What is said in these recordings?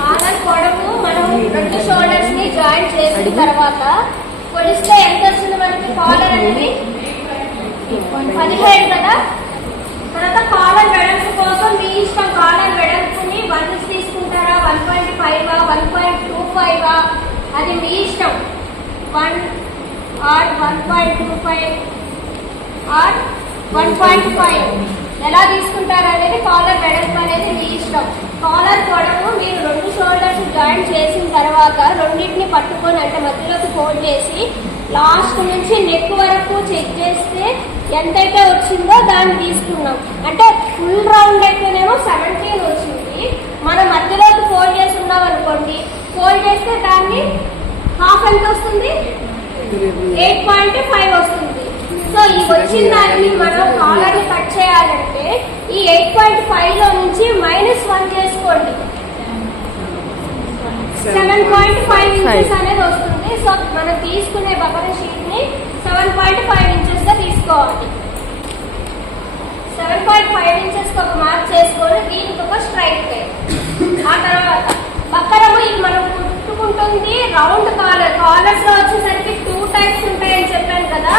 Caller పొడవు మనం రెండు షోల్డర్స్ ని జాయిన్ చేసిన తర్వాత కొలిస్తే ఎంత వస్తుంది మనకి కాలర్ అనేది 17 కదా. తర్వాత కాలర్ వెడల్పు కోసం మీ ఇష్టం. కాలర్ వెడల్పుని 1 తీసుకుంటారా, 1.5 1.25 అది మీ ఇష్టం. 1 or 1.25 or 1.5 ఎలా తీసుకుంటారు అనేది కాలర్ వెడల్పు అనేది మీ ఇష్టం. కాలర్ పొడవు మీరు రెండు షోల్డర్స్ జాయిన్ చేసిన తర్వాత రెండింటిని పట్టుకొని అంటే మధ్యలోకి ఫోల్డ్ చేసి లాస్ట్ నుంచి నెక్ వరకు చెక్ చేస్తే ఎంతైతే వచ్చిందో దాన్ని తీసుకున్నాం. అంటే ఫుల్ రౌండ్ నెక్నేమో 17 వచ్చింది. మనం మధ్యలోకి ఫోల్డ్ చేసి ఉన్నాం అనుకోండి, ఫోల్డ్ చేస్తే దాన్ని హాఫ్ ఎంత వస్తుంది, 8.5 వస్తుంది. సో ఈ వచ్చిన దాన్ని మనం కాలర్ ని కట్ చేయాలంటే ఈ 8.5 లో నుంచి -1 చేసుకోండి, 7.5 ఇంచెస్ అనేది వస్తుంది. సో మనం తీసుకునే బకర షీట్ ని 7.5 ఇంచెస్ గా తీసుకోవాలి. 7.5 ఇంచెస్ ఒక మార్క్ చేసుకొని దీనికి ఒక స్ట్రైట్ లైన్. ఆ తర్వాత బక్కరము ఇది మనం కుట్టుకుంటుంది రౌండ్ కాలర్. కాలర్స్ లో వచ్చేసరికి 2 టైప్స్ ఉంటాయని చెప్పాను కదా,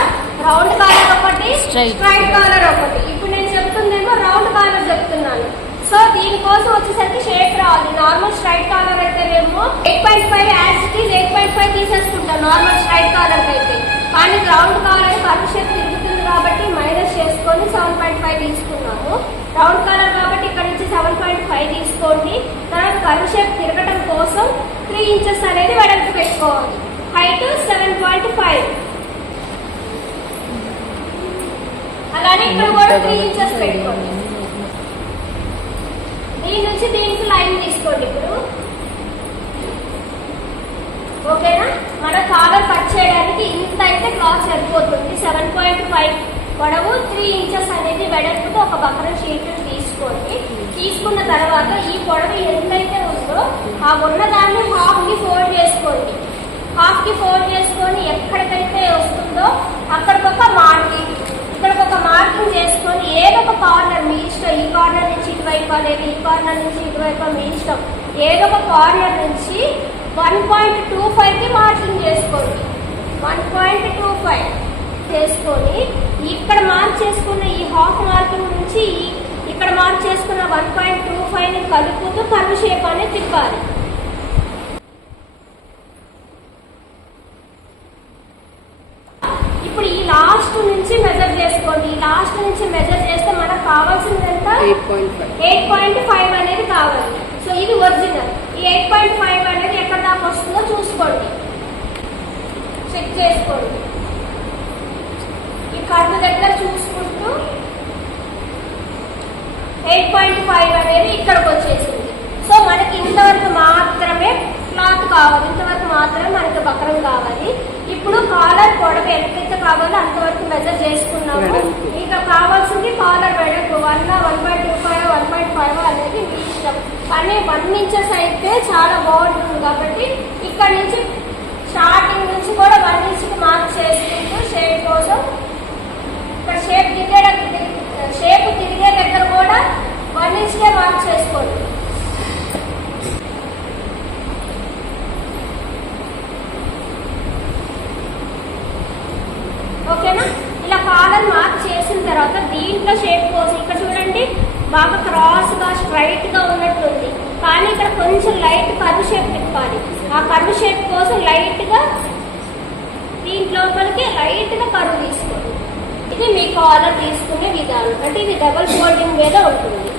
రౌండ్ కాలర్ ఒకటి, స్ట్రైట్ కాలర్ ఒకటి. ఇప్పుడు నేను చెప్తుందేమో రౌండ్ కాలర్ చెప్తున్నాను. సో దీనికోసం వచ్చేసరికి షేప్ రావాలి. నార్మల్ స్ట్రైట్ కాలర్ అయితేనేమో 8.5 యాసిటీస్ 8.5 తీసేసుకుంటాం నార్మల్ స్ట్రైట్ కాలర్ అయితే. కానీ రౌండ్ కాలర్ కర్వ్ షేప్ తిరుగుతుంది కాబట్టి మైనస్ చేసుకొని 7.5 తీసుకున్నాము. రౌండ్ కాలర్ కాబట్టి ఇక్కడ నుంచి 7.5 తీసుకోండి. తర్వాత కర్వ్ షేప్ తిరగడం కోసం 3 ఇంచెస్ అనేది వెడల్పు పెట్టుకోవాలి. హైట్ 7.5. అలానే ఇక్కడ కూడా 3 ఇంచెస్ పెట్టుకోండి. దీని నుంచి దీనికి లైన్ తీసుకోండి. ఇప్పుడు ఓకేనా, మన కాలర్ కట్ చేయడానికి ఇంత అయితే క్లాత్ సరిపోతుంది. 7.5 పొడవు 3 ఇంచెస్ అనేది వెడల్పుతో ఒక బకర షీట్ తీసుకోండి. తీసుకున్న తర్వాత ఈ పొడవు ఎంతైతే ఉందో ఆ ఉన్నదాన్ని హాఫ్ కి ఫోల్డ్ చేసుకోండి. హాఫ్ కి ఫోల్డ్ చేసుకొని ఎక్కడికైతే వస్తుందో అక్కడికొక మార్కింగ్, ఇక్కడికొక మార్కింగ్ చేసుకొని ఏదో ఒక కార్నర్ మీ ఇష్టం. ఈ కార్నర్ నుంచి ఇటువైపు లేదు, ఈ కార్నర్ నుంచి ఇటువైపు మీ ఇష్టం. ఏదో ఒక కార్నర్ నుంచి 1.25 కి మార్కింగ్ చేసుకోండి. 1.25 చేసుకొని ఇక్కడ మార్క్ చేసుకున్న ఈ హాఫ్ మార్కింగ్ నుంచి ఇక్కడ మార్క్ చేసుకున్న 1.25 ని కలుపుతూ కర్వ్ షేప్ అనేది తిప్పాలి. ఇప్పుడు ఈ లాస్ట్ నుంచి మెజర్ చేసుకోండి. ఈ లాస్ట్ నుంచి మెజర్ చేస్తే మనకు కావాల్సింది ఎంత, 8.5 అనేది కావాలి. సో ఇది ఒరిజినల్. ఈ 8.5 అనేది ఎక్కడ దాకా వస్తుందో చూసుకోండి, చెక్ చేసుకోండి. ఈ కర్వ్ దగ్గర చూసుకుంటూ 8.5 అనేది ఇక్కడికి వచ్చేసింది. సో మనకి ఇంతవరకు మాత్రమే క్లాత్ కావాలి, ఇంతవరకు మాత్రమే మనకి బకరం కావాలి. ఇప్పుడు కాలర్ పొడవు ఎంతైతే కావాలో అంతవరకు మెజర్ చేసుకున్నాము. ఇంకా కావాల్సింది కాలర్ వెడల్పు 1, 1.25, 1.5 అనేది మీ ఇష్టం. కానీ 1 ఇంచెస్ అయితే చాలా బాగుంటుంది కాబట్టి ఇక్కడ నుంచి స్టార్టింగ్ నుంచి కూడా 1 ఇంచ్కి మార్క్ చేసుకుంటూ షేప్ కోసం ఇక్కడ షేప్ తిరిగే దగ్గర కూడా 1 ఇంచ్కే మార్క్ చేసుకోండి. ఓకేనా, ఇలా కాలర్ మార్క్ చేసిన తర్వాత దీంట్లో షేప్ కోసం ఇక్కడ చూడండి బాగా క్రాస్ గా స్ట్రైట్ గా ఉన్నట్టుంది. కానీ ఇక్కడ కొంచెం లైట్ కర్వ్ షేప్ తిప్పాలి. ఆ కర్వ్ షేప్ కోసం లైట్ గా దీంట్లోపలికి లైట్ గా కర్వ్ తీసుకోండి. ఇది మీ కాలర్ తీసుకునే విధానం. అంటే ఇది డబుల్ ఫోల్డింగ్ మీద ఉంటుంది.